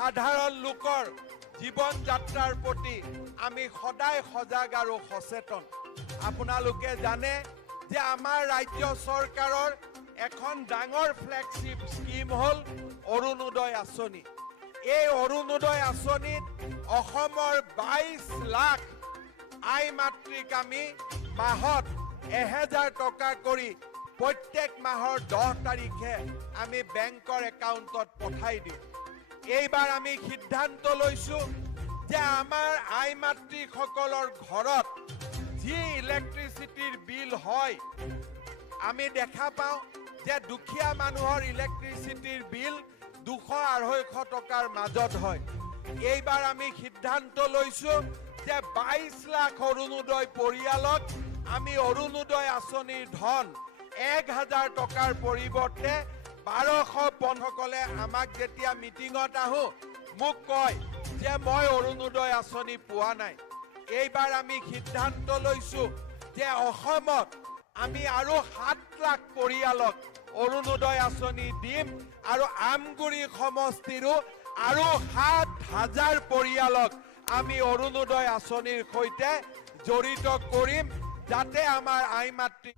সাধাৰণ লোকৰ জীৱন যাত্ৰাৰ প্ৰতি আমি সদায় সজাগ আৰু সচেতন। আপোনালোকে জানে যে আমাৰ ৰাজ্য চৰকাৰৰ এখন ডাঙৰ ফ্লেগশ্বিপ স্কিম হ'ল অৰুণোদয় আঁচনি। এই অৰুণোদয় আঁচনিত অসমৰ 22 লাখ আই মাতৃক আমি মাহত 1000 টকা কৰি প্ৰত্যেক মাহৰ 10 তাৰিখে আমি বেংকৰ একাউণ্টত পঠাই দিওঁ। এইবাৰ আমি সিদ্ধান্ত লৈছোঁ যে আমাৰ আই মাতৃসকলৰ ঘৰত যি ইলেক্ট্ৰিচিটিৰ বিল হয়, আমি দেখা পাওঁ যে দুখীয়া মানুহৰ ইলেক্ট্ৰিচিটিৰ বিল 200-250 টকাৰ মাজত হয়। এইবাৰ আমি সিদ্ধান্ত লৈছোঁ যে 22 লাখ অৰুণোদয় পৰিয়ালক আমি অৰুণোদয় আঁচনিৰ ধন 1000 টকাৰ পৰিৱৰ্তে 1250সকলে আমাক যেতিয়া মিটিঙত আহোঁ মোক কয় যে মই অৰুণোদয় আঁচনি পোৱা নাই। এইবাৰ আমি সিদ্ধান্ত লৈছোঁ যে অসমত আমি আৰু 7 লাখ পৰিয়ালক অৰুণোদয় আঁচনি দিম আৰু আমগুৰি সমষ্টিৰো আৰু 7000 পৰিয়ালক আমি অৰুণোদয় আঁচনিৰ সৈতে জড়িত কৰিম, যাতে আমাৰ আই মাতৃ